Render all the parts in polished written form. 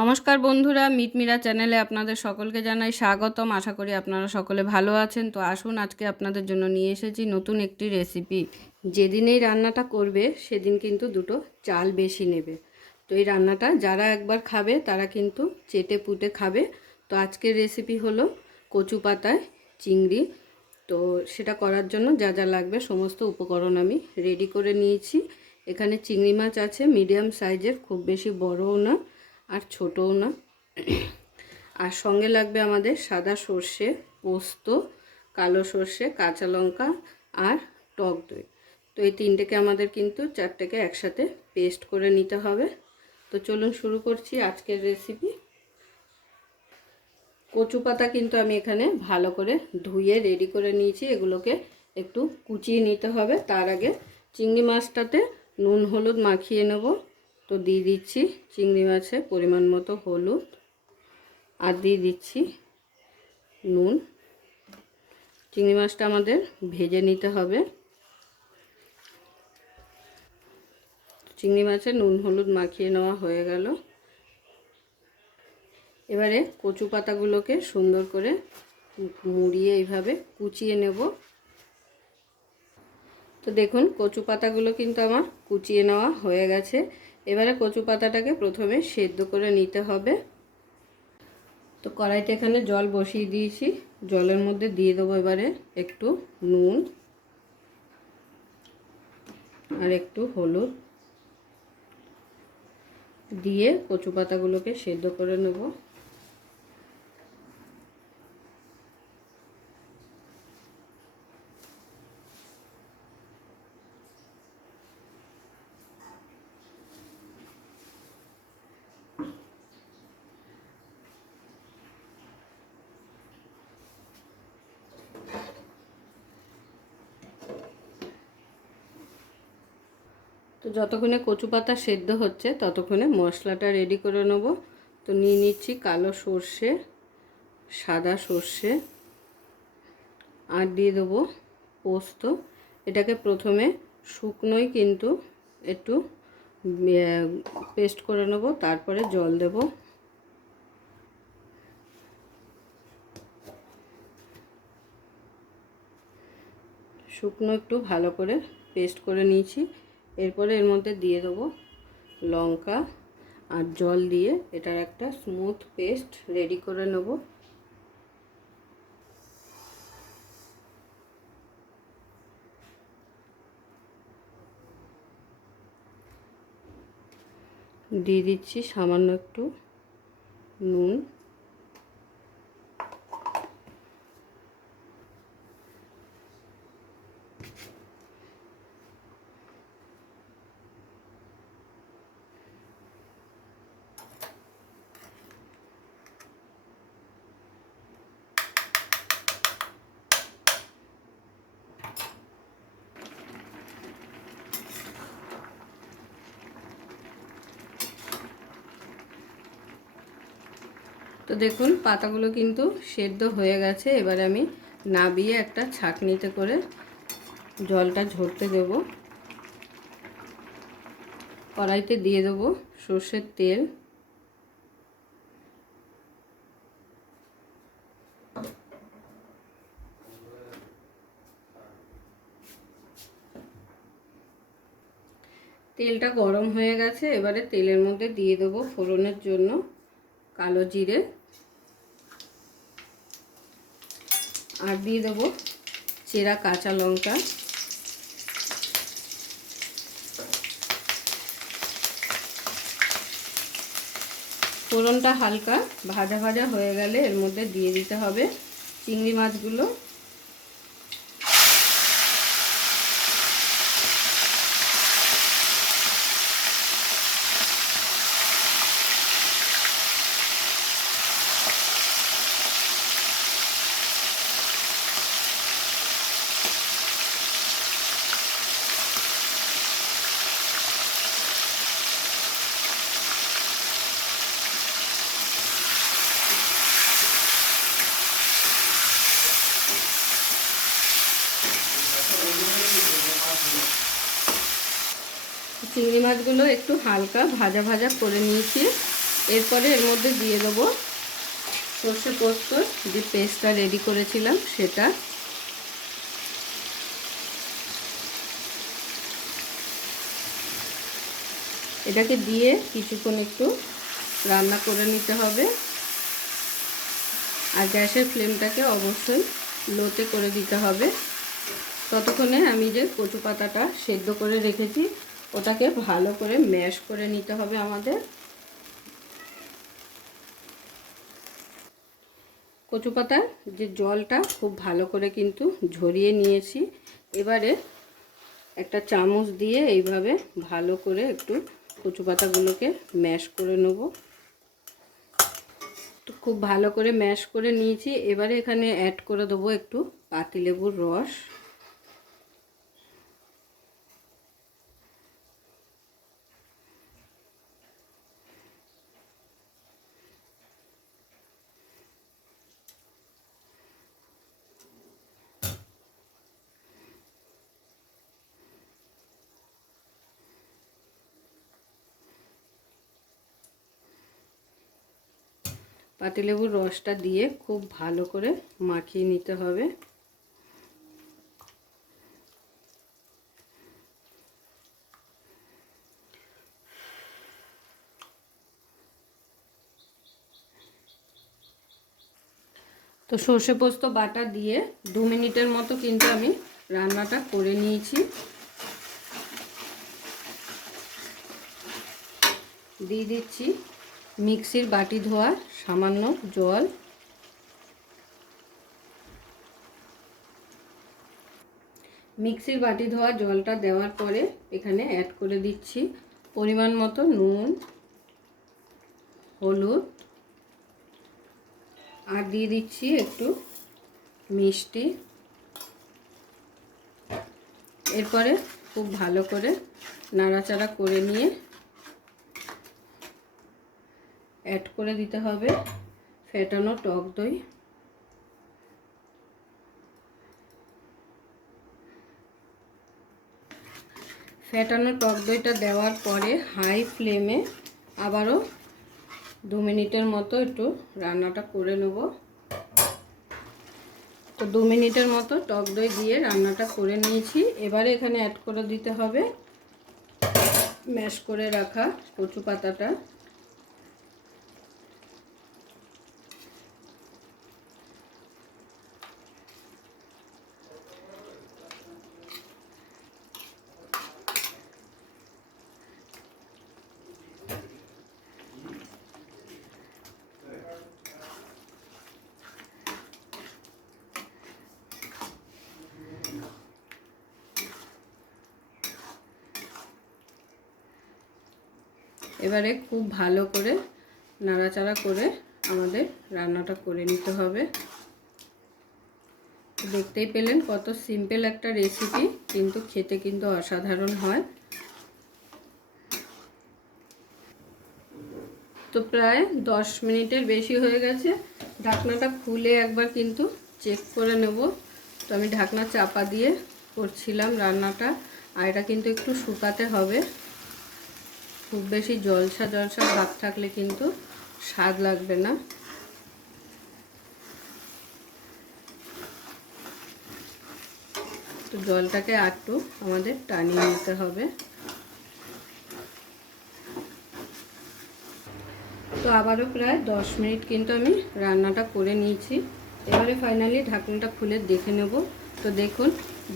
নমস্কার বন্ধুরা, মিটমিরা চ্যানেলে আপনাদের সকলকে জানাই স্বাগতম। আশা করি আপনারা সকলে ভালো আছেন। তো আসুন, আজকে আপনাদের জন্য নিয়ে এসেছি নতুন একটি রেসিপি। যেদিনেই রান্নাটা করবে সেদিন কিন্তু দুটো চাল বেশি নেবে। তো এই রান্নাটা যারা একবার খাবে তারা কিন্তু চেটে পুটে খাবে। তো আজকের রেসিপি হলো কচু পাতায় চিংড়ি। তো সেটা করার জন্য যা যা লাগবে সমস্ত উপকরণ আমি রেডি করে নিয়েছি। এখানে চিংড়ি মাছ আছে মিডিয়াম সাইজের, খুব বেশি বড়ও না আর ছোটও না। আর সঙ্গে লাগবে আমাদের সাদা সর্ষে, পোস্ত, কালো সর্ষে, কাঁচা লঙ্কা আর টক দই। তো এই তিনটেকে আমাদের কিন্তু চারটেকে একসাথে পেস্ট করে নিতে হবে। তো চলুন শুরু করছি আজকের রেসিপি। কচু পাতা কিন্তু আমি এখানে ভালো করে ধুয়ে রেডি করে নিয়েছি। এগুলোকে একটু কুচিয়ে নিতে হবে। তার আগে চিংড়ি মাছটাতে নুন হলুদ মাখিয়ে নেব। তো দিয়ে দিচ্ছি চিংড়ি মাছে পরিমাণ মতো হলুদ আর দিয়ে দিচ্ছি নুন। চিংড়ি মাছটা আমাদের ভেজে নিতে হবে। চিংড়ি মাছে নুন হলুদ মাখিয়ে নেওয়া হয়ে গেল। এবারে কচু পাতাগুলোকে সুন্দর করে মুড়িয়ে এইভাবে কুচিয়ে নেব। তো দেখুন, কচু পাতাগুলো কিন্তু আমার কুচিয়ে নেওয়া হয়ে গেছে। এবারে কচু পাতাটাকে প্রথমে সেদ্ধ করে নিতে হবে। তো কড়াইতে এখানে জল বসিয়ে দিয়েছি। জলের মধ্যে দিয়ে দেবো এবারে একটু নুন আর একটু হলুদ দিয়ে কচু পাতাগুলোকে সেদ্ধ করে নেব। তো যতক্ষণে কচু পাতা সেদ্ধ হচ্ছে ততক্ষণে মশলাটা রেডি করে নেব। তো নিয়ে নিচ্ছি কালো সর্ষে, সাদা সর্ষে আর দিয়ে দেবো পোস্ত। এটাকে প্রথমে শুকনোই কিন্তু একটু পেস্ট করে নেব, তারপরে জল দেব। শুকনো একটু ভালো করে পেস্ট করে নিয়েছি। এরপরে এর মধ্যে দিয়ে দেবো লঙ্কা আর জল দিয়ে এটার একটা স্মুথ পেস্ট রেডি করে নেব। দিয়ে দিচ্ছি সামান্য একটু নুন। তো দেখুন, পাতাগুলো কিন্তু সেদ্ধ হয়ে গেছে। এবারে আমি নাবিয়ে একটা ছাঁকনিতে করে জলটা ঝরতে দেব। কড়াইতে দিয়ে দেবো সর্ষের তেল। তেলটা গরম হয়ে গেছে। এবারে তেলের মধ্যে দিয়ে দেবো ফোড়নের জন্য কালো জিরে আর দিয়ে দেবো চেরা কাঁচা লঙ্কা। ফোড়নটা হালকা ভাজা ভাজা হয়ে গেলে এর মধ্যে দিয়ে দিতে হবে চিংড়ি মাছগুলো। চিংড়ি মাছগুলো একটু হালকা ভাজা ভাজা করে নিয়েছি। এরপরে এর মধ্যে দিয়ে দেবো সর্ষে পোস্তর যে পেস্টটা রেডি করেছিলাম সেটা। এটাকে দিয়ে কিছুক্ষণ একটু রান্না করে নিতে হবে। আর গ্যাসের ফ্লেমটাকে অবশ্যই লোতে করে দিতে হবে। ততক্ষণে আমি যে কচু পাতাটা সেদ্ধ করে রেখেছি ওটাকে ভালো করে ম্যাশ করে নিতে হবে আমাদের। কচু পাতার যে জলটা খুব ভালো করে কিন্তু ঝরিয়ে নিয়েছি। এবারে একটা চামচ দিয়ে এইভাবে ভালো করে একটু কচু পাতাগুলোকে ম্যাশ করে নেব। তো খুব ভালো করে ম্যাশ করে নিয়েছি। এবারে এখানে অ্যাড করে দেবো একটু পাতিলেবুর রস। পাতিলেবুর রসটা দিয়ে খুব ভালো করে মাখিয়ে নিতে হবে। তো সর্ষে পোস্ত বাটা দিয়ে 2 মিনিটের মতো কিন্তু আমি রান্নাটা করে নিয়েছি। দিয়ে দিচ্ছি মিক্সির বাটি ধোয়া সামান্য জল। মিক্সির বাটি ধোয়া জলটা দেওয়ার পরে এখানে অ্যাড করে দিচ্ছি পরিমাণ মতো নুন, হলুদ, আর দিয়ে দিচ্ছি একটু মিষ্টি। এরপরে খুব ভালো করে নাড়াচাড়া করে নিয়ে অ্যাড করে দিতে হবে ফেটানো টক দই। ফেটানো টক দইটা দেওয়ার পরে হাই ফ্লেমে আবারও 2 মিনিটের মতো একটু রান্নাটা করে নেব। তো 2 মিনিটের মতো টক দই দিয়ে রান্নাটা করে নিয়েছি। এবারে এখানে অ্যাড করে দিতে হবে ম্যাশ করে রাখা কচু পাতাটা। এবারে খুব ভালো করে নাড়াচাড়া করে আমাদের রান্নাটা করে নিতে হবে। দেখতেই পেলেন কত সিম্পল একটা রেসিপি, কিন্তু খেতে কিন্তু অসাধারণ হয়। তো প্রায় 10 মিনিটের বেশি হয়ে গেছে। ঢাকনাটা খুলে একবার কিন্তু চেক করে নেব। তো আমি ঢাকনা চাপা দিয়ে করছিলাম রান্নাটা, আর এটা কিন্তু একটু শুকাতে হবে। খুব বেশি জলসা জলসা ভাব থাকলে কিন্তু স্বাদ লাগবে না। তো জলটাকে একটু আমাদের টানিয়ে নিতে হবে। তো আবারও প্রায় 10 মিনিট কিন্তু আমি রান্নাটা করে নিয়েছি। এবারে ফাইনালি ঢাকনাটা খুলে দেখে নেব। তো দেখুন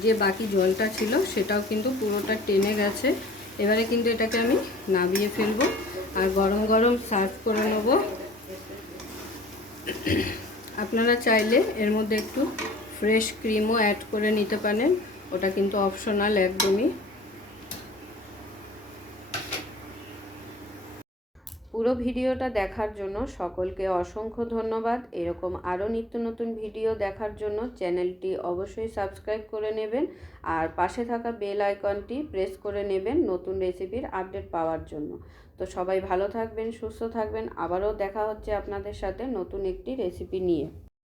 যে বাকি জলটা ছিল সেটাও কিন্তু পুরোটা টেনে গেছে। এবারে কিন্তু এটাকে আমি নামিয়ে ফেলবো আর গরম গরম সার্ভ করে নেব। আপনারা চাইলে এর মধ্যে একটু ফ্রেশ ক্রিমও অ্যাড করে নিতে পারেন, ওটা কিন্তু অপশনাল একদমই। পুরো ভিডিওটা দেখার জন্য সকলকে অসংখ্য ধন্যবাদ। এরকম আরও নিত্য নতুন ভিডিও দেখার জন্য চ্যানেলটি অবশ্যই সাবস্ক্রাইব করে নেবেন আর পাশে থাকা বেল আইকনটি প্রেস করে নেবেন নতুন রেসিপির আপডেট পাওয়ার জন্য। তো সবাই ভালো থাকবেন, সুস্থ থাকবেন। আবারও দেখা হচ্ছে আপনাদের সাথে নতুন একটি রেসিপি নিয়ে।